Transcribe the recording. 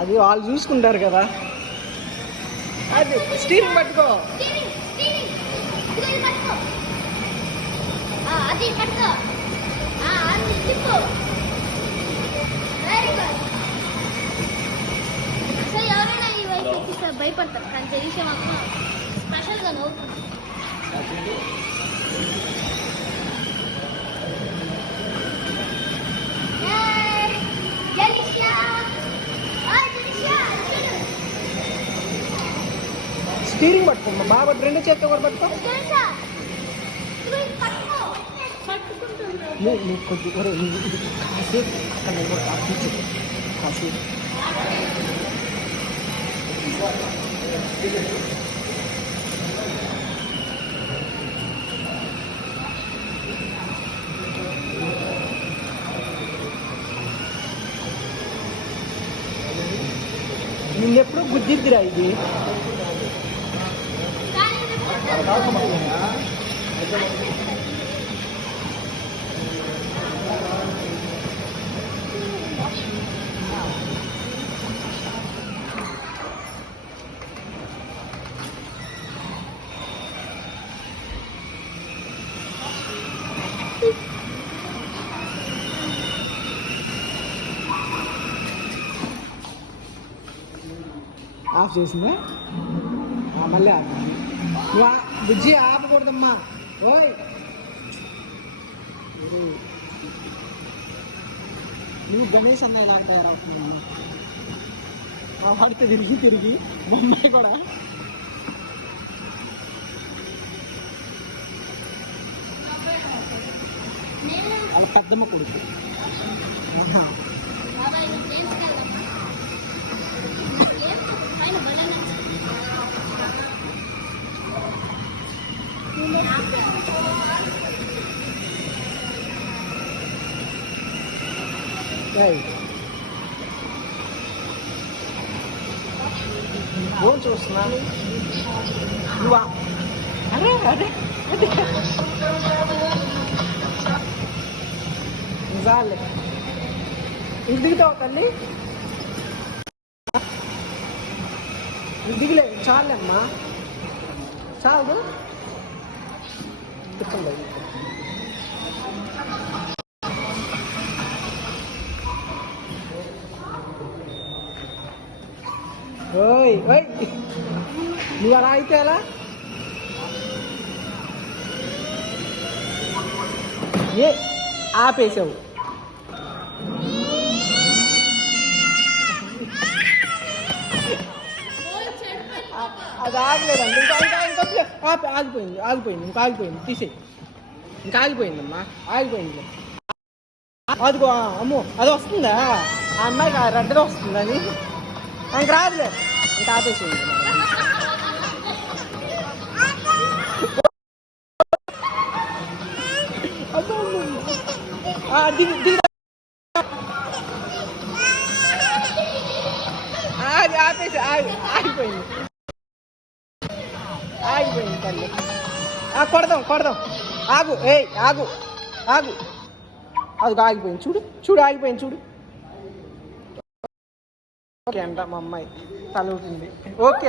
అది వాళ్ళు చూసుకుంటారు కదా. అది స్టీరింగ్ పట్టుకో. భయపడతారు కానీ తెలిసే మాత్రం స్పెషల్గా నవ్వుతుంది. స్టీరింగ్ పట్టుకోమ్మా బాగా, రెండు చేతితో కూడా పట్టుకో. నువ్వు కొద్ది కాసేపు అక్కడ కూడా కాసేపు కాసేపు నిన్నెప్పుడు గుద్దిద్దిరా ఇది. ఆఫ్ చేసిందా? మళ్ళీ బుజ్జి ఆపకూడదమ్మా. ఓయ్ నువ్వు గణేష్ అన్న ఇలా తయారవుతున్నాను. వాడితే తిరిగి తిరిగి బొమ్మాయి కూడా. వాళ్ళ పెద్దమ్మ కొడుకు. ఫోన్ చూస్తున్నాను. నువ్వా? అరే అదే అదే నిజాలే. ఇంక దిగుతావు తల్లి? దిగులే చాలమ్మా, చాలు. ఓయ్ ఓయ్ నువ్వు అలా అయితే ఎలా? ఏ ఆపేసావు? అది ఆగలేదండి. ఆగిపోయింది ఆగిపోయింది ఇంకా ఆగిపోయింది. తీసేయి. ఇంకా ఆగిపోయిందమ్మా, ఆగిపోయింది. అదిగో అమ్మో అది వస్తుందా? ఆ అమ్మాయికి రెడ్డగా వస్తుందని ఇంక రాదులే. ఇంకా ఆపేసింది. అది ఆపేసి ఆగిపోయింది ఆగిపోయింది తల్లి. కొడదాం కొడదాం. ఆగు ఏయ్ ఆగు ఆగు. అది ఆగిపోయింది చూడు చూడు ఆగిపోయింది చూడు. ఓకే అంట మా అమ్మాయి తల ఊపింది. ఓకే.